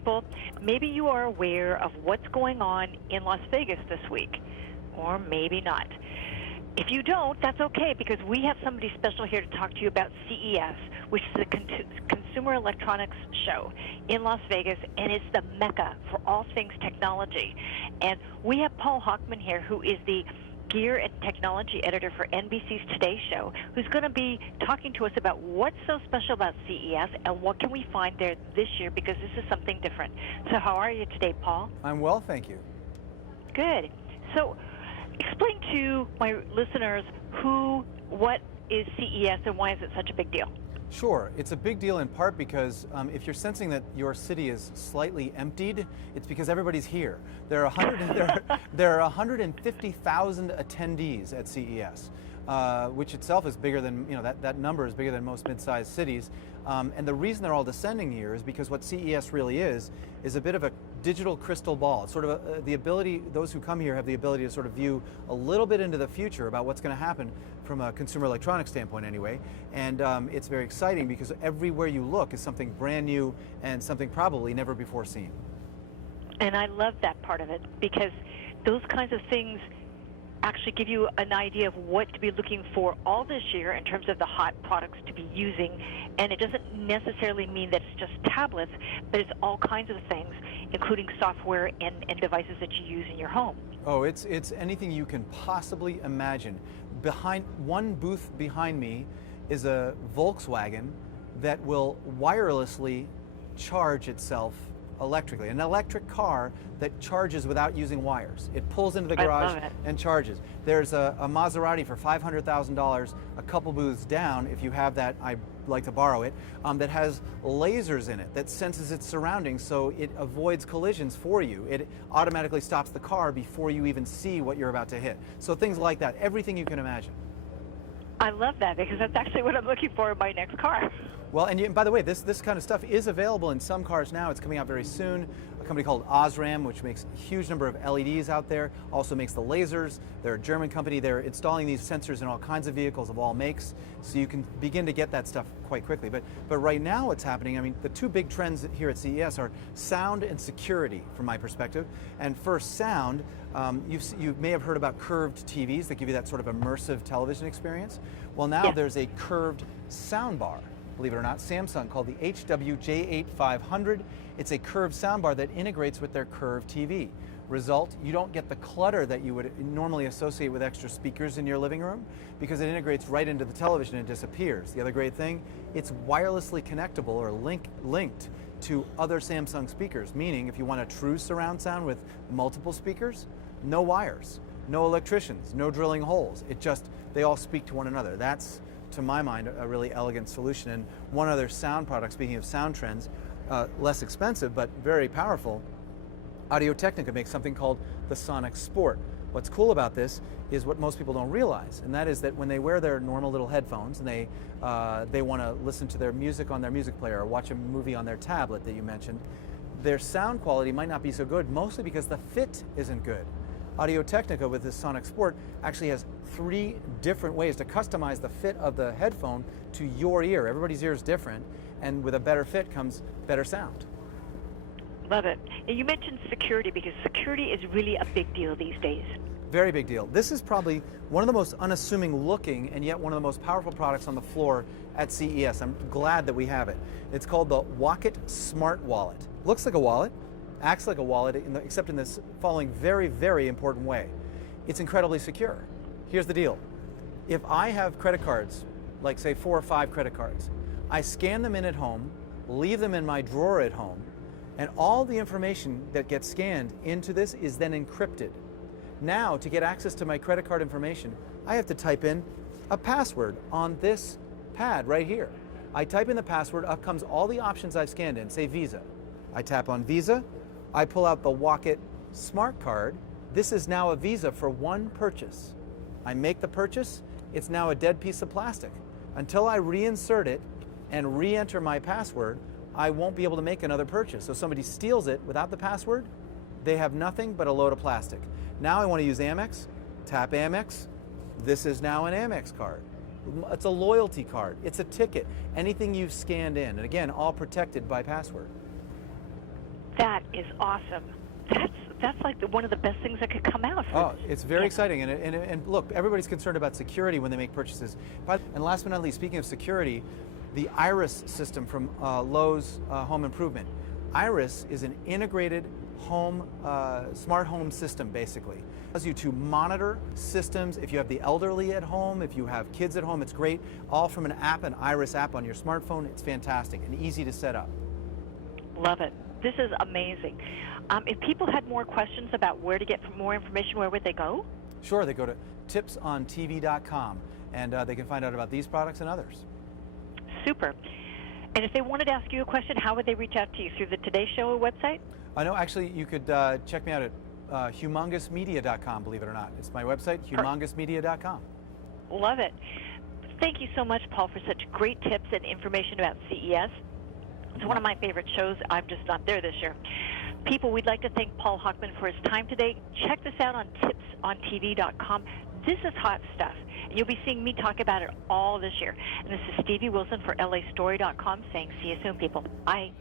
people, maybe you are aware of what's going on in Las Vegas this week, or maybe not. If you don't, that's okay, because we have somebody special here to talk to you about CES, which is a Consumer Electronics Show in Las Vegas, and it's the mecca for all things technology. And we have Paul Hochman here, who is the Gear and Technology Editor for NBC's Today Show, who's going to be talking to us about what's so special about CES and what can we find there this year, because this is something different. So how are you today, Paul? I'm well, thank you. Good. So explain to my listeners what is CES and why is it such a big deal? Sure. It's a big deal in part because if you're sensing that your city is slightly emptied, it's because everybody's here. There are 150,000 attendees at CES, which itself is bigger than, that number is bigger than most mid-sized cities. And the reason they're all descending here is because what CES really is a bit of a digital crystal ball. It's sort of the ability, those who come here have the ability to sort of view a little bit into the future about what's going to happen from a consumer electronics standpoint anyway. And it's very exciting because everywhere you look is something brand new and something probably never before seen. And I love that part of it, because those kinds of things actually give you an idea of what to be looking for all this year in terms of the hot products to be using. And it doesn't necessarily mean that it's just tablets, but it's all kinds of things, including software and devices that you use in your home. Oh, it's anything you can possibly imagine. One booth behind me is a Volkswagen that will wirelessly charge itself electrically. An electric car that charges without using wires. It pulls into the garage and charges. There's a Maserati for $500,000, a couple booths down, if you have that, I'd like to borrow it, that has lasers in it that senses its surroundings, so it avoids collisions for you. It automatically stops the car before you even see what you're about to hit. So things like that, everything you can imagine. I love that, because that's actually what I'm looking for in my next car. Well, and by the way, this kind of stuff is available in some cars now. It's coming out very soon. A company called Osram, which makes a huge number of LEDs out there, also makes the lasers. They're a German company. They're installing these sensors in all kinds of vehicles of all makes, so you can begin to get that stuff quite quickly. But right now what's happening, I mean, the two big trends here at CES are sound and security, from my perspective. And first, sound. You may have heard about curved TVs that give you that sort of immersive television experience. Well, now there's a curved sound bar. Believe it or not, Samsung, called the HWJ8500. It's a curved soundbar that integrates with their curved TV. Result, you don't get the clutter that you would normally associate with extra speakers in your living room, because it integrates right into the television and disappears. The other great thing, it's wirelessly connectable or linked to other Samsung speakers, meaning if you want a true surround sound with multiple speakers, no wires, no electricians, no drilling holes. They all speak to one another. That's, to my mind, a really elegant solution. And one other sound product, speaking of sound trends, less expensive but very powerful, Audio-Technica makes something called the Sonic Sport. What's cool about this is what most people don't realize, and that is that when they wear their normal little headphones and they want to listen to their music on their music player or watch a movie on their tablet that you mentioned, their sound quality might not be so good, mostly because the fit isn't good. Audio-Technica with this Sonic Sport actually has 3 different ways to customize the fit of the headphone to your ear. Everybody's ear is different, and with a better fit comes better sound. Love it. And you mentioned security, because security is really a big deal these days. Very big deal. This is probably one of the most unassuming looking and yet one of the most powerful products on the floor at CES. I'm glad that we have it. It's called the Wocket Smart Wallet. Looks like a wallet, acts like a wallet, except in this following very, very important way. It's incredibly secure. Here's the deal. If I have credit cards, like say 4 or 5 credit cards, I scan them in at home, leave them in my drawer at home, and all the information that gets scanned into this is then encrypted. Now, to get access to my credit card information, I have to type in a password on this pad right here. I type in the password, up comes all the options I've scanned in, say Visa. I tap on Visa, I pull out the Wocket Smart Card. This is now a Visa for one purchase. I make the purchase, it's now a dead piece of plastic. Until I reinsert it and re-enter my password, I won't be able to make another purchase. So if somebody steals it without the password, they have nothing but a load of plastic. Now I want to use Amex, tap Amex. This is now an Amex card. It's a loyalty card, it's a ticket, anything you've scanned in. And again, all protected by password. That is awesome. That's like one of the best things that could come out. Oh, it's very exciting. And look, everybody's concerned about security when they make purchases. And last but not least, speaking of security, the Iris system from Lowe's Home Improvement. Iris is an integrated home, smart home system, basically. It allows you to monitor systems. If you have the elderly at home, if you have kids at home, it's great. All from an app, an Iris app on your smartphone. It's fantastic and easy to set up. Love it. This is amazing. If people had more questions about where to get more information, where would they go? Sure, they go to tipsontv.com and they can find out about these products and others. Super. And if they wanted to ask you a question, how would they reach out to you? Through the Today Show website? No, actually, you could check me out at humongousmedia.com, believe it or not. It's my website, humongousmedia.com. Love it. Thank you so much, Paul, for such great tips and information about CES. It's one of my favorite shows. I'm just not there this year. People, we'd like to thank Paul Hochman for his time today. Check this out on tipsontv.com. This is hot stuff. And you'll be seeing me talk about it all this year. And this is Stevie Wilson for LAstory.com saying see you soon, people. Bye.